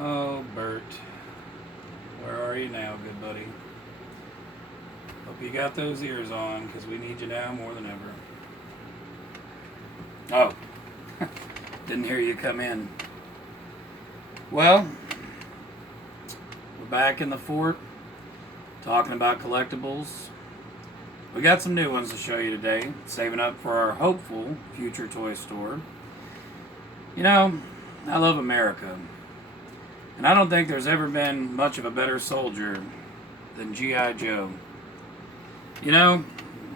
Oh, Bert. Where are you now, good buddy? Hope you got those ears on, because we need you now more than ever. Oh. Didn't hear you come in. Well, we're back in the fort, talking about collectibles. We got some new ones to show you today, saving up for our hopeful future toy store. You know, I love America. And I don't think there's ever been much of a better soldier than G.I. Joe. You know,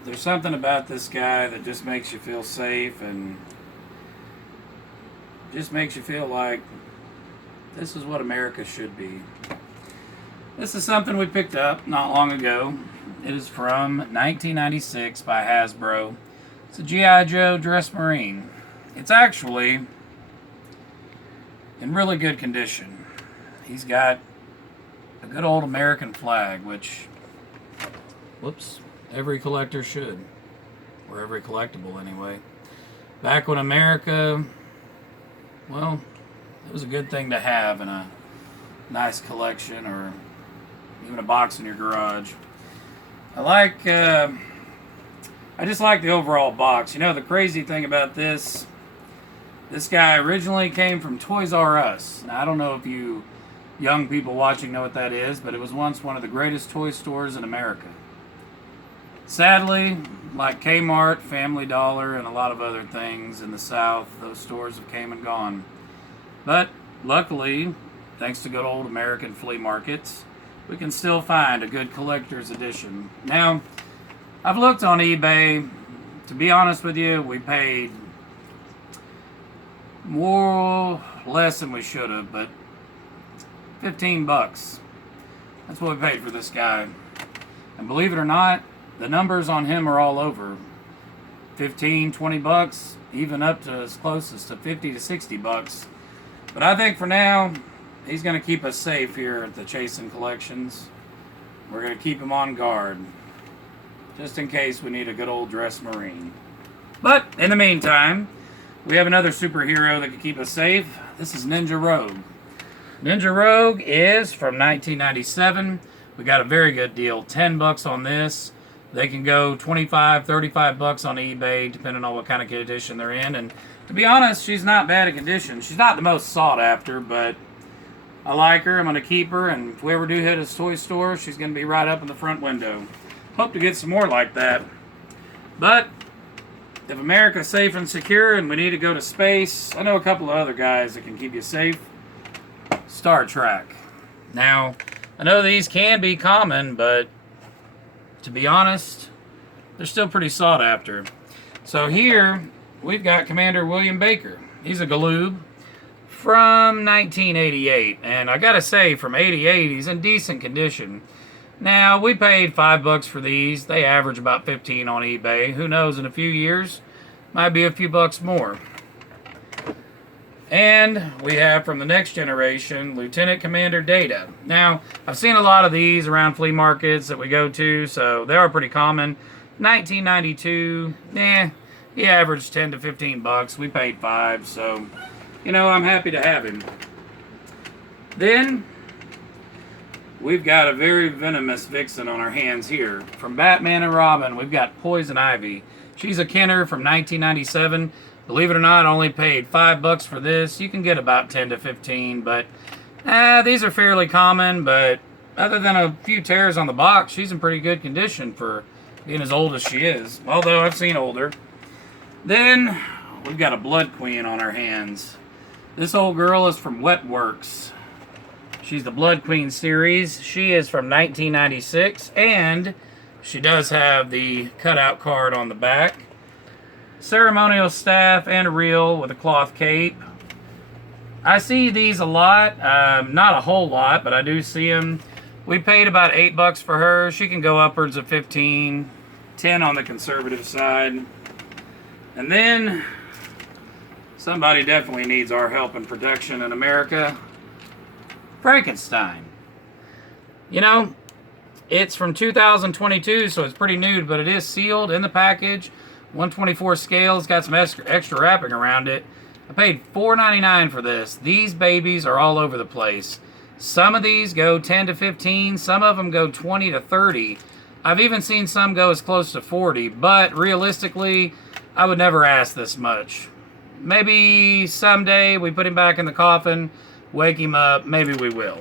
there's something about this guy that just makes you feel safe and just makes you feel like this is what America should be. This is something we picked up not long ago. It is from 1996 by Hasbro. It's a G.I. Joe Dress Marine. It's actually in really good condition. He's got a good old American flag, which, whoops, every collector should. Or every collectible, anyway. Back when America, well, it was a good thing to have in a nice collection or even a box in your garage. I just like the overall box. You know, the crazy thing about this guy originally came from Toys R Us. Now, I don't know if you young people watching know what that is, but it was once one of the greatest toy stores in America. Sadly, like Kmart, Family Dollar, and a lot of other things in the South, those stores have came and gone. But luckily, thanks to good old American flea markets, we can still find a good collector's edition. Now, I've looked on eBay. To be honest with you, we paid less than we should have, but $15. That's what we paid for this guy. And believe it or not, the numbers on him are all over. 15, 20 bucks, even up to as close as to 50 to 60 bucks. But I think for now, he's going to keep us safe here at the Chasin Collections. We're going to keep him on guard, just in case we need a good old Dress Marine. But in the meantime, we have another superhero that can keep us safe. This is Ninja Rogue. Ninja Rogue is from 1997. We got a very good deal, 10 bucks on this. They can go 25, 35 bucks on eBay, depending on what kind of condition they're in. And to be honest, she's not bad in condition. She's not the most sought after, but I like her. I'm going to keep her, and if we ever do hit a toy store, she's going to be right up in the front window. Hope to get some more like that. But if America's safe and secure and we need to go to space, I know a couple of other guys that can keep you safe. Star Trek. Now, I know these can be common, but to be honest, they're still pretty sought after. So here, we've got Commander William Baker. He's a Galoob from 1988. And I gotta say, from 88, he's in decent condition. Now, we paid $5 for these. They average about 15 on eBay. Who knows, in a few years, might be a few bucks more. And we have from the next generation, Lieutenant Commander Data. Now, I've seen a lot of these around flea markets that we go to, so they are pretty common. 1992, he averaged 10 to 15 bucks. We paid 5, so, you know, I'm happy to have him. Then, we've got a very venomous vixen on our hands here. From Batman and Robin, we've got Poison Ivy. She's a Kenner from 1997. Believe it or not, I only paid $5 for this. You can get about 10 to 15, but these are fairly common, but other than a few tears on the box, she's in pretty good condition for being as old as she is, although I've seen older. Then, we've got a Blood Queen on our hands. This old girl is from Wetworks. She's the Blood Queen series. She is from 1996, and she does have the cutout card on the back. Ceremonial staff and a reel with a cloth cape. I see these a lot, not a whole lot, but I do see them. We paid about $8 for her. She can go upwards of 15, 10 on the conservative side. And then somebody definitely needs our help and protection in America. Frankenstein. You know, it's from 2022, so it's pretty new, but it is sealed in the package. 124 scale. It's got some extra wrapping around it. I paid $4.99 for this. These babies are all over the place. Some of these go 10 to 15, some of them go 20 to 30. I've even seen some go as close to 40, but realistically, I would never ask this much. Maybe someday we put him back in the coffin, wake him up, maybe we will.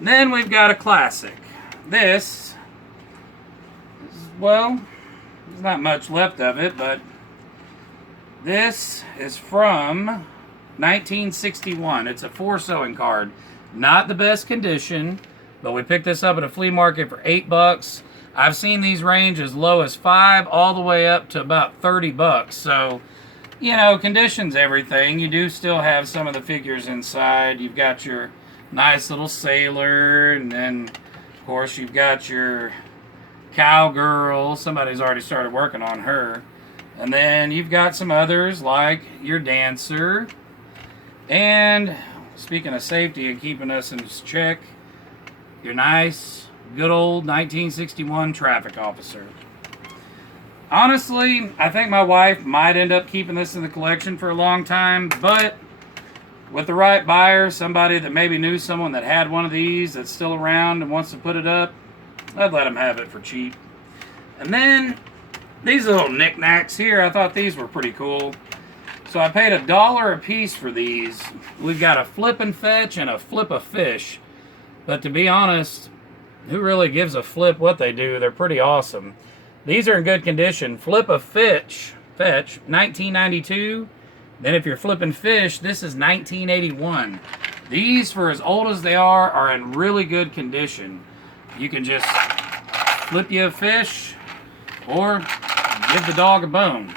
And then we've got a classic. This is, well, there's not much left of it, but this is from 1961. It's a 4 sewing card. Not the best condition, but we picked this up at a flea market for $8. I've seen these range as low as $5 all the way up to about $30. So, you know, condition's everything. You do still have some of the figures inside. You've got your nice little sailor, and then, of course, you've got your cowgirl. Somebody's already started working on her. And then you've got some others like your dancer. And speaking of safety and keeping us in check, your nice, good old 1961 traffic officer. Honestly, I think my wife might end up keeping this in the collection for a long time, but with the right buyer, somebody that maybe knew someone that had one of these that's still around and wants to put it up, I'd let them have it for cheap. And then these little knickknacks here, I thought these were pretty cool. So I paid $1 a piece for these. We've got a flip and fetch and a flip a fish. But to be honest, who really gives a flip what they do? They're pretty awesome. These are in good condition. Flip a fetch, 1992. Then if you're flipping fish, this is 1981. These, for as old as they are in really good condition. You can just flip you a fish or give the dog a bone.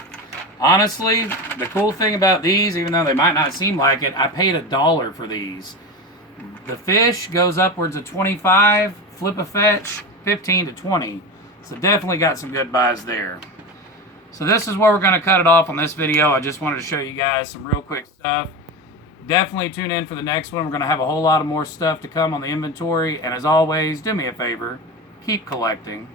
Honestly, the cool thing about these, even though they might not seem like it, I paid $1 for these. The fish goes upwards of 25, flip a fetch, 15 to 20. So definitely got some good buys there. So this is where we're going to cut it off on this video. I just wanted to show you guys some real quick stuff. Definitely tune in for the next one. We're going to have a whole lot of more stuff to come on the inventory. And as always, do me a favor, keep collecting.